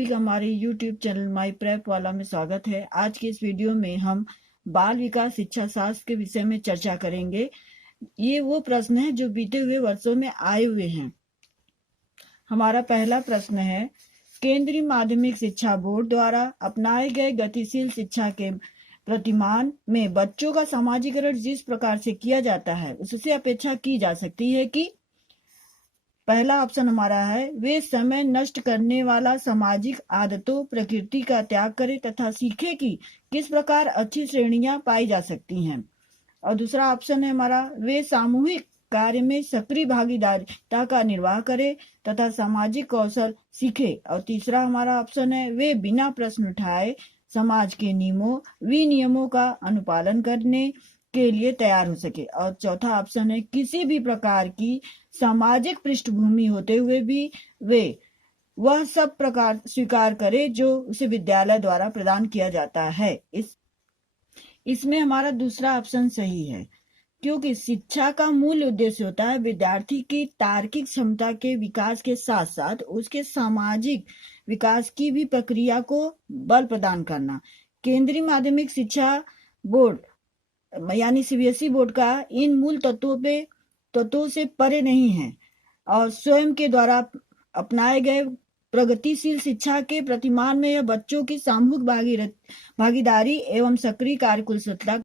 सभी का हमारे YouTube चैनल माई प्रेप वाला में स्वागत है। आज के इस वीडियो में हम बाल विकास शिक्षा शास्त्र के विषय में चर्चा करेंगे। ये वो प्रश्न है जो बीते हुए वर्षों में आए हुए हैं। हमारा पहला प्रश्न है, केंद्रीय माध्यमिक शिक्षा बोर्ड द्वारा अपनाए गए गतिशील शिक्षा के प्रतिमान में बच्चों का समाजीकरण जिस प्रकार से किया जाता है उससे अपेक्षा की जा सकती है कि पहला ऑप्शन हमारा है, वे समय नष्ट करने वाला सामाजिक आदतों प्रकृति का त्याग करें तथा सीखे कि किस प्रकार अच्छी श्रेणियां पाई जा सकती हैं। और दूसरा ऑप्शन है हमारा, वे सामूहिक कार्य में सक्रिय भागीदारिता का निर्वाह करें तथा सामाजिक कौशल सीखे। और तीसरा हमारा ऑप्शन है, वे बिना प्रश्न उठाए समाज के नियमों विनियमों का अनुपालन करने के लिए तैयार हो सके। और चौथा ऑप्शन है, किसी भी प्रकार की सामाजिक पृष्ठभूमि होते हुए भी वे वह सब प्रकार स्वीकार करे जो उसे विद्यालय द्वारा प्रदान किया जाता है। इसमें हमारा दूसरा ऑप्शन सही है, क्योंकि शिक्षा का मूल उद्देश्य होता है विद्यार्थी की तार्किक क्षमता के विकास के साथ साथ उसके सामाजिक विकास की भी प्रक्रिया को बल प्रदान करना। केंद्रीय माध्यमिक शिक्षा बोर्ड यानी सीबीएसई बोर्ड का इन मूल तत्वों से परे नहीं है और स्वयं के द्वारा अपनाए गए प्रगतिशील शिक्षा के प्रतिमान में यह बच्चों की सामूहिक भागीदारी एवं सक्रिय कार्यकुशलता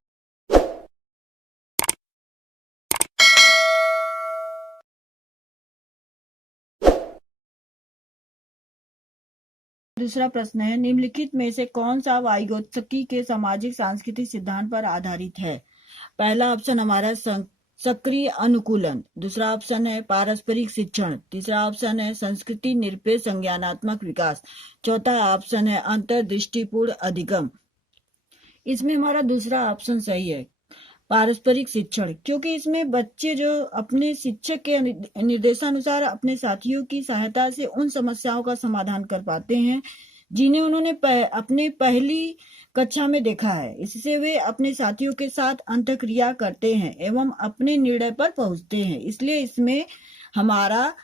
दूसरा प्रश्न है, निम्नलिखित में से कौन सा वाइगोत्स्की के सामाजिक सांस्कृतिक सिद्धांत पर आधारित है? पहला ऑप्शन हमारा सक्रिय अनुकूलन, दूसरा ऑप्शन है पारस्परिक शिक्षण, तीसरा ऑप्शन है संस्कृति निरपेक्ष संज्ञानात्मक विकास, चौथा ऑप्शन है अंतर्दृष्टिपूर्ण अधिगम। इसमें हमारा दूसरा ऑप्शन सही है, पारस्परिक शिक्षण, क्योंकि इसमें बच्चे जो अपने शिक्षक के निर्देशानुसार अपने साथियों की सहायता से उन समस्याओं का समाधान कर पाते हैं जिन्हें उन्होंने अपने पहली कक्षा में देखा है। इससे वे अपने साथियों के साथ अंतःक्रिया करते हैं एवं अपने निर्णय पर पहुंचते हैं। इसलिए इसमें हमारा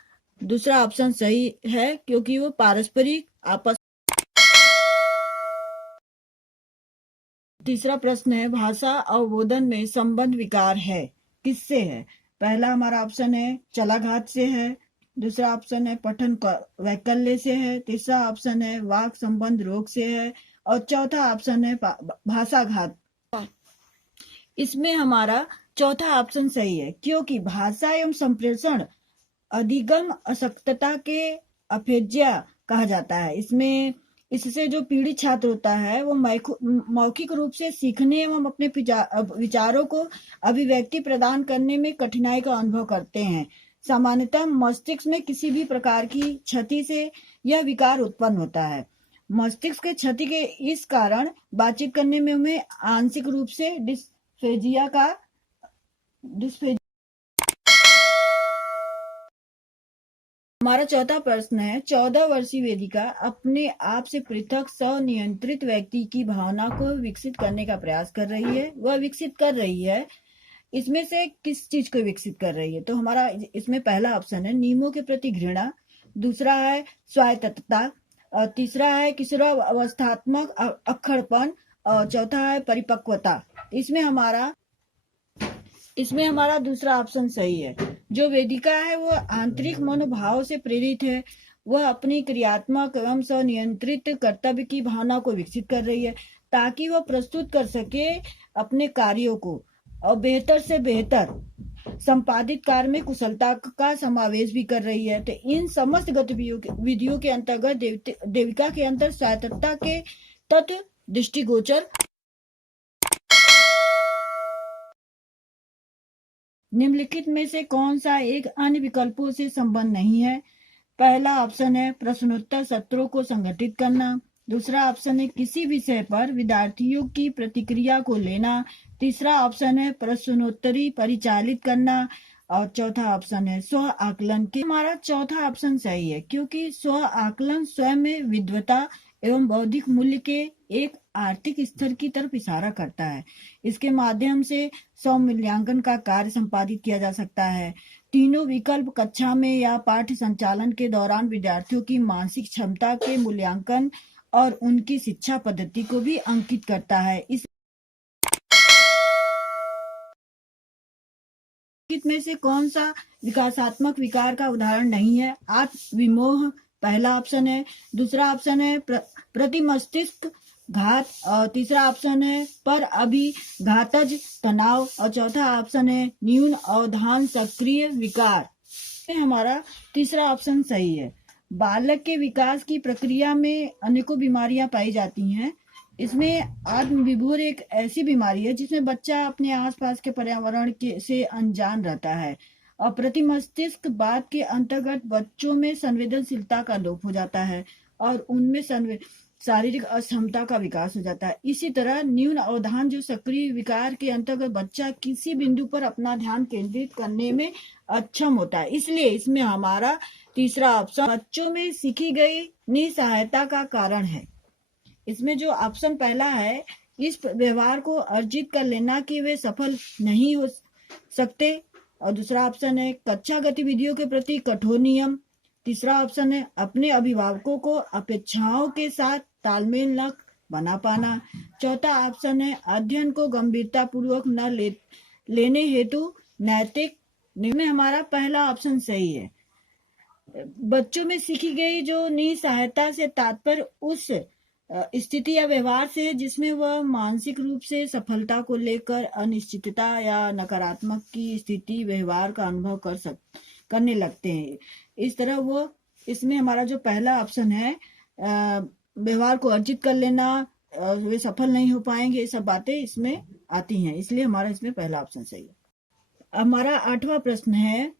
दूसरा ऑप्शन सही है, क्योंकि वो पारस्परिक आपस। तीसरा प्रश्न है, भाषा अवबोधन में संबंध विकार है, किससे है? पहला हमारा ऑप्शन है चलाघात से है, दूसरा ऑप्शन है पठन वैकल्य से है, तीसरा ऑप्शन है वाक संबंध रोग से है और चौथा ऑप्शन है भाषाघात। इसमें हमारा चौथा ऑप्शन सही है, क्योंकि भाषा एवं संप्रेषण अधिगम अशक्तता के अफेज्या कहा जाता है। इससे जो पीड़ित छात्र होता है वो मौखिक रूप से सीखने एवं अपने विचारों को अभिव्यक्ति प्रदान करने में कठिनाई का अनुभव करते हैं। सामान्यतः मस्तिष्क में किसी भी प्रकार की क्षति से यह विकार उत्पन्न होता है। मस्तिष्क के क्षति के इस कारण बातचीत करने में उन्हें आंशिक रूप से डिस्फेजिया हमारा चौथा प्रश्न है, 14 वर्षीय वेदिका अपने आप से पृथक स्वनियंत्रित व्यक्ति की भावना को विकसित करने का प्रयास कर रही है। वह विकसित कर रही है, इसमें से किस चीज को विकसित कर रही है? तो हमारा इसमें पहला ऑप्शन है नियमों के प्रति घृणा, दूसरा है स्वायत्तता, और तीसरा है किशोरावस्थात्मक अक्खड़पन और चौथा है परिपक्वता। इसमें हमारा दूसरा ऑप्शन सही है। जो वेदिका है वो आंतरिक मनोभाव से प्रेरित है, वह अपनी क्रियात्मक एवं स्वनियंत्रित कर्तव्य की भावना को विकसित कर रही है ताकि वह प्रस्तुत कर सके अपने कार्यों को और बेहतर से बेहतर संपादित कार्य में कुशलता का समावेश भी कर रही है। तो इन समस्त गतिविधियों के अंतर्गत देविका के अंदर स्वायत्तता के तत्व दृष्टिगोचर। निम्नलिखित में से कौन सा एक अन्य विकल्पों से संबंध नहीं है? पहला ऑप्शन है प्रश्नोत्तर सत्रों को संगठित करना, दूसरा ऑप्शन है किसी विषय पर विद्यार्थियों की प्रतिक्रिया को लेना, तीसरा ऑप्शन है प्रश्नोत्तरी परिचालित करना और चौथा ऑप्शन है स्व आकलन के। हमारा चौथा ऑप्शन सही है, क्योंकि स्व आकलन स्वयं में विद्वता एवं बौद्धिक मूल्य के एक आर्थिक स्तर की तरफ इशारा करता है। इसके माध्यम से स्व मूल्यांकन का कार्य संपादित किया जा सकता है तीनों विकल्प कक्षा में या पाठ्य संचालन के दौरान विद्यार्थियों की मानसिक क्षमता के मूल्यांकन और उनकी शिक्षा पद्धति को भी अंकित करता है। इस में से कौन सा विकासात्मक विकार का उदाहरण नहीं है? आत्म विमोह पहला ऑप्शन है, दूसरा ऑप्शन है प्रतिमस्तिष्क घात, और तीसरा ऑप्शन है पर अभिघातज तनाव, और चौथा ऑप्शन है न्यून अवधान सक्रिय विकार। हमारा तीसरा ऑप्शन सही है। बालक के विकास की प्रक्रिया में अनेकों बीमारियां पाई जाती हैं। इसमें आत्म विभोर एक ऐसी बीमारी है जिसमें बच्चा अपने आसपास के पर्यावरण से अनजान रहता है, और प्रतिमस्तिष्क बाद के अंतर्गत बच्चों में संवेदनशीलता का लोप हो जाता है और उनमें शारीरिक अक्षमता का विकास हो जाता है। इसी तरह न्यून अवधान जो सक्रिय विकार के अंतर्गत बच्चा किसी बिंदु पर अपना ध्यान केंद्रित करने में अक्षम होता है। इसलिए इसमें हमारा तीसरा ऑप्शन बच्चों में सीखी गई निसहायता का कारण है। इसमें जो ऑप्शन पहला है, इस व्यवहार को अर्जित कर लेना कि वे सफल नहीं हो सकते, और दूसरा ऑप्शन है कक्षा गतिविधियों के प्रति कठोर नियम, तीसरा ऑप्शन है अपने अभिभावकों को अपेक्षाओं के साथ तालमेल न बना पाना, चौथा ऑप्शन है अध्ययन को गंभीरता पूर्वक न लेने हेतु नैतिक। में हमारा पहला ऑप्शन सही है। बच्चों में सीखी गई जो निसहायता से तात्पर्य उस स्थिति या व्यवहार से जिसमें वह मानसिक रूप से सफलता को लेकर अनिश्चितता या नकारात्मक की स्थिति व्यवहार का अनुभव करने लगते हैं। इस तरह वो इसमें हमारा जो पहला ऑप्शन है व्यवहार को अर्जित कर लेना, वे सफल नहीं हो पाएंगे, ये सब बातें इसमें आती हैं, इसलिए हमारा इसमें पहला ऑप्शन सही है। हमारा 8वां प्रश्न है,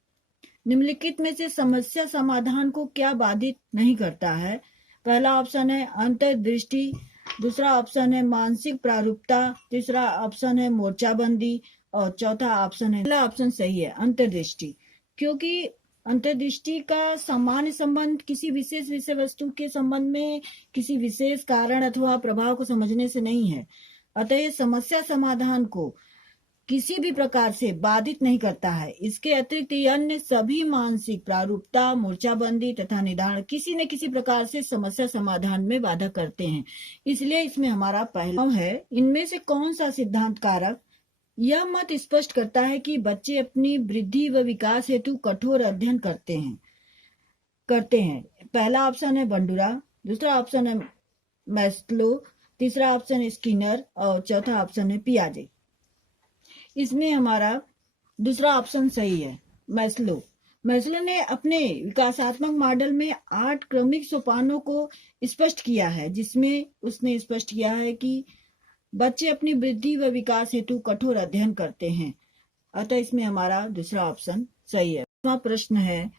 निम्नलिखित में से समस्या समाधान को क्या बाधित नहीं करता है? पहला ऑप्शन है अंतर्दृष्टि, दूसरा ऑप्शन है मानसिक प्रारूपता, तीसरा ऑप्शन है मोर्चाबंदी, और चौथा ऑप्शन है, पहला ऑप्शन सही है अंतर्दृष्टि, क्योंकि अंतर्दृष्टि का सामान्य संबंध किसी विशेष विषय वस्तु के संबंध में किसी विशेष कारण अथवा प्रभाव को समझने से नहीं है। अतः समस्या समाधान को किसी भी प्रकार से बाधित नहीं करता है। इसके अतिरिक्त अन्य सभी मानसिक प्रारूपता, मोर्चाबंदी तथा निदान किसी न किसी प्रकार से समस्या समाधान में बाधा करते हैं। इसलिए इसमें हमारा पहला है, इनमें से कौन सा सिद्धांत कारक यह मत स्पष्ट करता है कि बच्चे अपनी वृद्धि व विकास हेतु कठोर अध्ययन करते हैं। पहला ऑप्शन है बंडूरा, दूसरा ऑप्शन है मैस्लो, तीसरा ऑप्शन है स्किनर, और चौथा ऑप्शन है पियाजे। इसमें हमारा दूसरा ऑप्शन सही है, मैस्लो। मैस्लो ने अपने विकासात्मक मॉडल में 8 क्रमिक सोपानों को स्पष्ट किया है, जिसमें उसने स्पष्ट किया है कि बच्चे अपनी वृद्धि व विकास हेतु कठोर अध्ययन करते हैं। अतः इसमें हमारा दूसरा ऑप्शन सही है। 5वां प्रश्न है,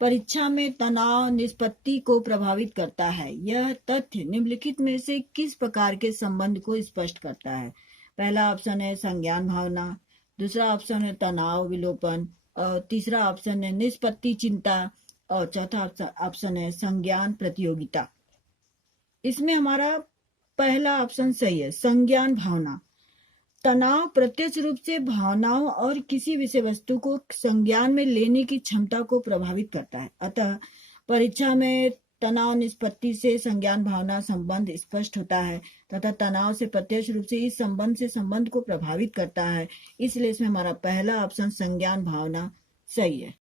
परीक्षा में तनाव निष्पत्ति को प्रभावित करता है। यह तथ्य निम्नलिखित में से किस प्रकार के संबंध को स्पष्ट करता है? पहला ऑप्शन है संज्ञान भावना, दूसरा ऑप्शन है तनाव विलोपन, और तीसरा ऑप्शन है निष्पत्ति चिंता, और चौथा ऑप्शन है संज्ञान प्रतियोगिता। इसमें हमारा पहला ऑप्शन सही है, संज्ञान भावना। तनाव प्रत्यक्ष रूप से भावनाओं और किसी विषय वस्तु को संज्ञान में लेने की क्षमता को प्रभावित करता है। अतः परीक्षा में तनाव निष्पत्ति से संज्ञान भावना संबंध स्पष्ट होता है तथा तनाव से प्रत्यक्ष रूप से इस संबंध को प्रभावित करता है। इसलिए इसमें हमारा पहला ऑप्शन संज्ञान भावना सही है।